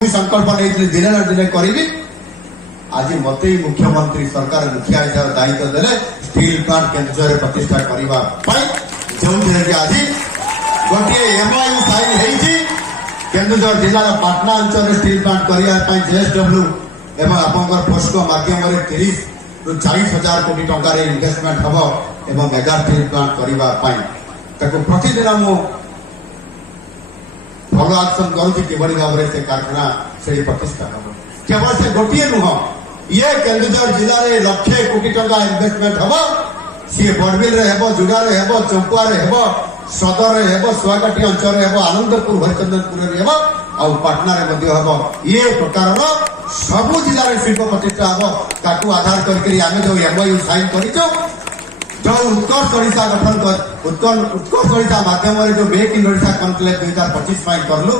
संकल्प नहीं दिने ना दिने करी आज मत मुख्यमंत्री सरकार मुखिया हिसाब दायित्व देले स्टील प्लांट केन्दुझर प्रतिष्ठा करने जो आज गोटे एमओयू साइन होती केन्दुझर जिलार पाटना अंचल स्टील प्लांट करने जेएसडब्ल्यू एवं आपंकर पोस्को माध्यम 30 ରୁ 40,000 कोटी टंकार इन्वेस्टमेंट हम एवं मेगा स्टील प्लांट करने प्रतिदिन मु फॉलो एक्शन करुँच कि भाव में से कारखाना से प्रतिष्ठा हम केवल से गोटे नुह ये केन्दुझर जिले में लक्षे कोटी टंका इन्वेस्टमेंट हम सी बड़बिल जुड़ा चंपुआ सदर सुआकाटी अंचल आनंदपुर हरिचंदनपुर आउ पाटना हम ये प्रकार सबू जिले में शिल्प प्रतिष्ठा हम ताकू आधार करके आम जो एमओयू साइन कर जो उत्कर्ष ओडिशा गठन उत्कर्ष ओडिशा माध्यम जो मेक इन ओडिशा कनक्लेव 2025 कलु